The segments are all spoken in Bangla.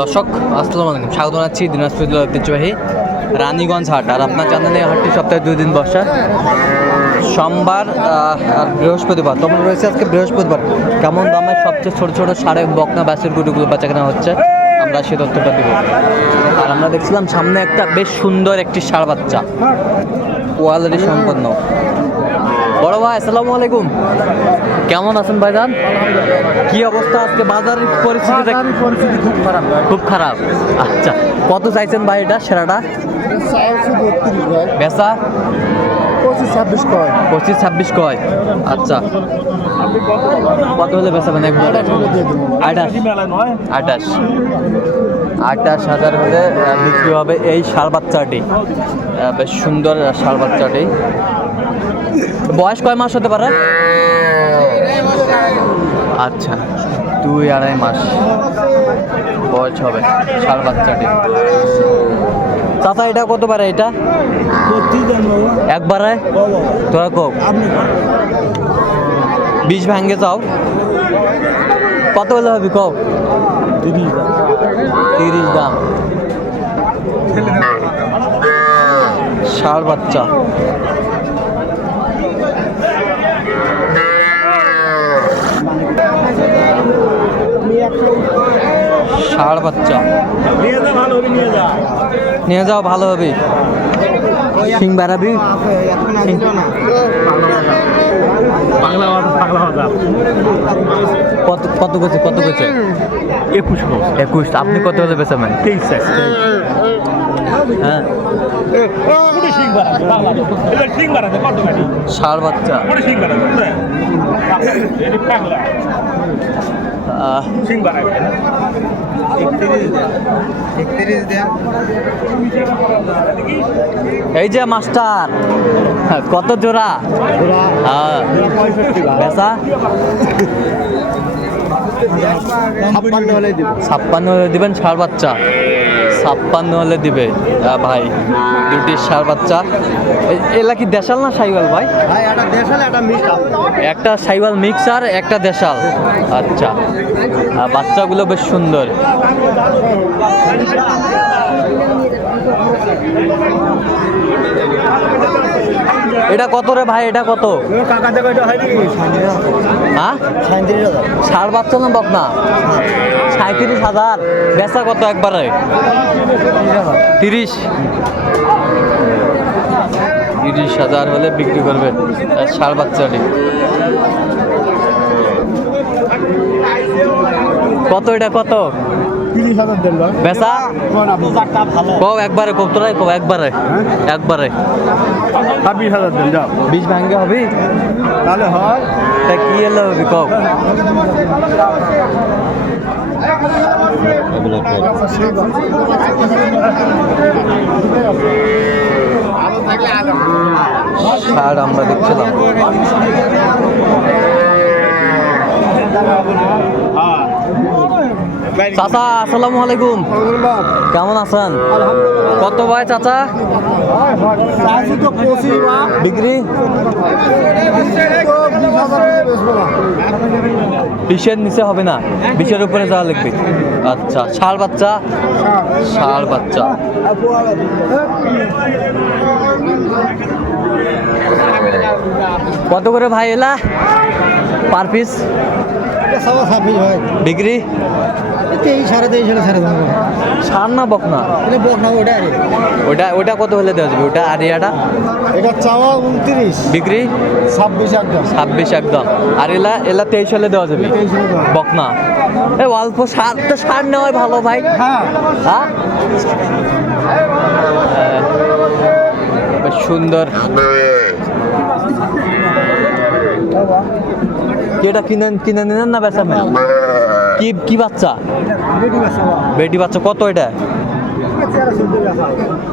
দর্শক, আসসালামু আলাইকুম। স্বাগত জানাচ্ছি দিনাজপুর ঐতিহ্যবাহী রানীগঞ্জ হাট। আর আপনার জানেন এই হাটটি সপ্তাহে দুই দিন বসা। সোমবার আর বৃহস্পতিবার তোমরা রয়েছে আজকে বৃহস্পতিবার। কেমন দামে সবচেয়ে ছোট ছোট সাড়ে বকনা, বাসের গুটুগুলো বেচা কেনা হচ্ছে, আমরা সে তথ্যটা দেবো। আর আমরা দেখছিলাম সামনে একটা বেশ সুন্দর একটি সার বাচ্চা। কোয়ালিটি সম্পন্ন। বড় ভাই আসসালামু আলাইকুম। কেমন আছেন ভাইজান? কি অবস্থা আজকে? বাজারের পরিস্থিতি পরিস্থিতি খুব খারাপ। খুব খারাপ। আচ্ছা কত চাইছেন ভাই এটা সেরাটা? বেচা পঁচিশ ছাব্বিশ কয়। পঁচিশ ছাব্বিশ কয়। আচ্ছা। কত হলে বেচাবেন? একবার আঠাশ আঠাশ। হাজার হলে বিক্রি হবে এই সার বাচ্চাটি। বেশ সুন্দর সার বাচ্চাটি। বয়স কয় মাস হতে পারে? আচ্ছা দুই আড়াই মাস বয়স হবে ষাড় বাচ্চাটি। চাচা, এটা কত পারে এটা? একবারে? তোরা কো আপনি বিষ ভাঙ্গে চাও। কত হলে হবে কও? তিরিশ তিরিশ দাম। ষাড় বাচ্চা। ষাড় বাচ্চা। নিয়ে যাও ভালো হবে। সিং বাড়াবি? কত কত করছে কত করছে একুশ একুশ আপনি কত হলে বেচাবেন তেইশ হ্যাঁ। ষাড় বাচ্চা। এই যে মাস্টার কত জোড়া? হ্যাঁ। বেচা? ছাপ্পান্ন হলে দিব। ছাপ্পান্ন হলে দিবেন ষাড় বাচ্চা। ছাপ্পান্ন হলে দিবে। ভাই দুটি ষাড় বাচ্চা। এলা কি দেশাল না সাইওয়াল ভাই? ভাই একটা মিক্স সাইওয়াল মিক্সার একটা দেশাল। আচ্ছা। আর বাচ্চাগুলো বেশ সুন্দর। এটা কত রে ভাই? এটা কত? হয় বাচ্চা না? বকনা সাঁত্রিশ হাজার। বেচা কত একবারে? তিরিশ। তিরিশ হাজার হলে বিক্রি করবেন। আর ষাড় বাচ্চাটি কত এটা? কত? বেচা? কও একবারে কতটাই কও একবারে একবারে। ছাব্বিশ হাজার দেন যাও। বিষ ভাঙ্গে হবে? তাহলে হয়। তা কি এলো হবে কও? ষাড় আমরা দেখছিলাম। চাচা আসসালামু আলাইকুম। কেমন আছেন? কত ভাই চাচা? বিক্রি? বিশের নিচে হবে না বিশের উপরে যাওয়া লাগবে আচ্ছা ষাড় বাচ্চা? ষাড় বাচ্চা। কত করে ভাই এলা? পার পিস বিক্রি? তেইশ সাড়ে তেইশ হলে সাড়ে ষাড় না বকনা এটা বক ওটা আরে। ওটা ওটা কত হলে দেওয়া যাবে? ওটা আর এটা চাওয়া উনত্রিশ। বিক্রি? ছাব্বিশ একদম। ছাব্বিশ একদম। আর এলা এলা তেইশ হলে দেওয়া যাবে? বকনা এই অল্প সার তো সার নেওয়াই ভালো ভাই। হ্যাঁ। হ্যাঁ। বেশ সুন্দর। এটা কিনে কিনে নিলেন না বেচা কি কি বাচ্চা? বেটি বাচ্চা কত এটা?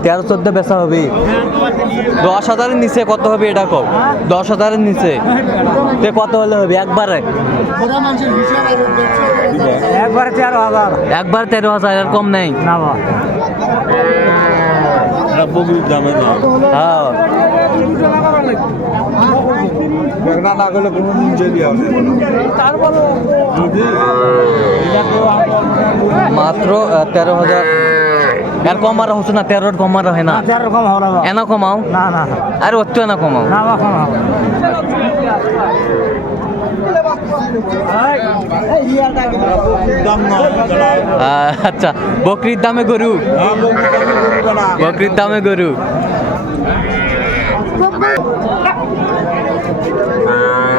তেরো চোদ্দ বেচা হবে। দশ হাজারের নিচে কত হবে এটা কও? দশ হাজারের নিচে। তে কত হলে হবে? একবারে? একবারে তেরো হাজার। একবার তেরো হাজার কম নেই? না বা বগুর দামে না হ্যাঁ। না না করলে কোনো দিন যদি হবে। মাত্র তেরো হাজার। এর কম আর হচ্ছে না তেরোর কম আর হয় না। এরকম হবে। না এনা কমাও? না না আর অত এনা কমাও। না হবে আহ, আচ্ছা বকরির দামে গরু। বকরির দামে গরু।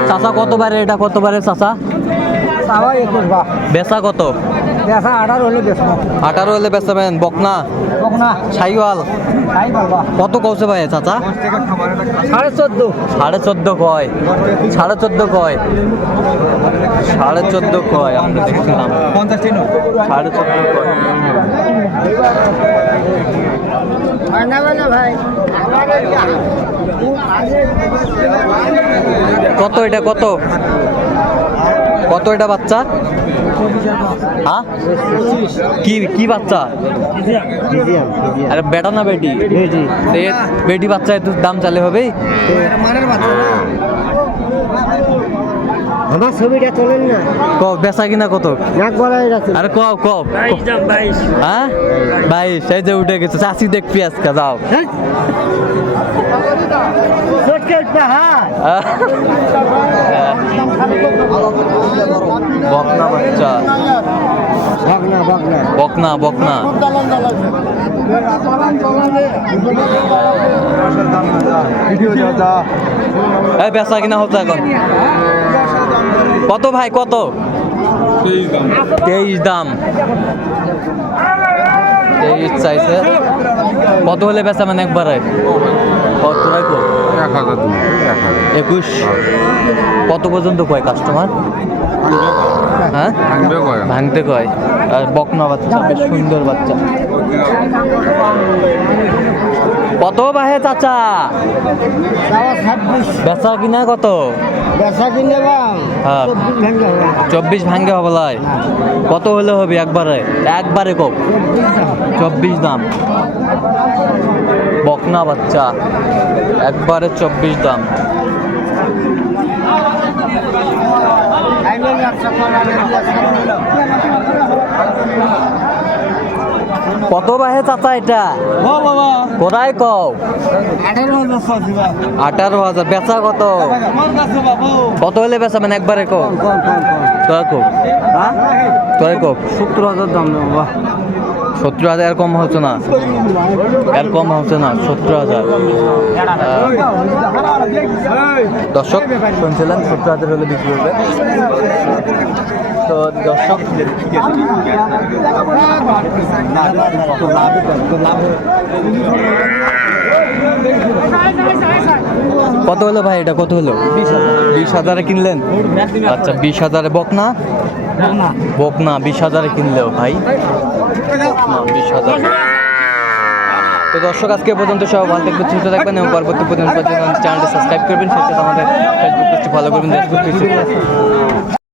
চাচা কতবারে এটা? কতবারে চাচা? তাও বেচা কত? আঠারো হলে বেশি আঠারো হলে বেচাবেন বকনা? না সাইওয়াল? কত কৌছে ভাই চাচা? সাড়ে চোদ্দ। সাড়ে চোদ্দ কয়? সাড়ে চোদ্দ কয়? সাড়ে চোদ্দ কয় আমরা দেখছিলাম। সাড়ে চোদ্দ কয়। কত এটা কত? কত এটা বাচ্চা? হ্যাঁ? কি কি বাচ্চা? আরে বেটা না বেটি? বেটি। বাচ্চা একটু দাম চালে হবে? আমার ছবিটা তোলেন না। ক বেচা কিনা কত? নাক বলা যাচ্ছে আরে কও কও হ্যাঁ? বাইশ এই যে উঠে গেছে। চাষি দেখবি আজকে যাও। বকনা বাচ্চা। বকনা বকনা। বেচা কিনা হচ্ছে এখন। কত ভাই কত? তেইশ দাম। তেইশ চাইছে। কত হলে বেচা মানে একবারে? কত রাখব এক হাজার একুশ। কত পর্যন্ত কয় কাস্টমার হ্যাঁ? ভাঙতে কয়। আর বকনা বাচ্চা বেশ সুন্দর বাচ্চা। কত বাহে চাচা? বেচা কিনা কত? বেচা কিনে হ্যাঁ। চব্বিশ ভেঙে হবে ভাঙ্গে কত হলে হবে একবারে? একবারে কম চব্বিশ দাম। বকনা বাচ্চা একবারে চব্বিশ দাম। কত বাহে চাচা এটা? কোথায় কও? আঠারো হাজার বেচা কত? কত হলে বেচা মানে একবারে কো তোর কো তোর কো সত্তর হাজার দাম নেব বাহ। সত্তর হাজার কম হচ্ছে না এর কম হচ্ছে না সত্তর হাজার দর্শক শুনছিলেন সত্তর হাজার হলে বিক্রি হবে তো দর্শক কত হলো ভাই এটা? কত হলো? বিশ হাজারে কিনলেন? আচ্ছা বিশ হাজারে বকনা? বকনা। বিশ হাজারে কিনলেও ভাই। বিশ হাজার। তো দর্শক আজকে পর্যন্ত সব ভালো থাকবেন সুস্থ থাকবেন এবং পরবর্তী পর্যন্ত চ্যানেলটি সাবস্ক্রাইব করবেন সেটা আমাদের ফেসবুক পেজটি ফলো করবেন ফেসবুক পেজটি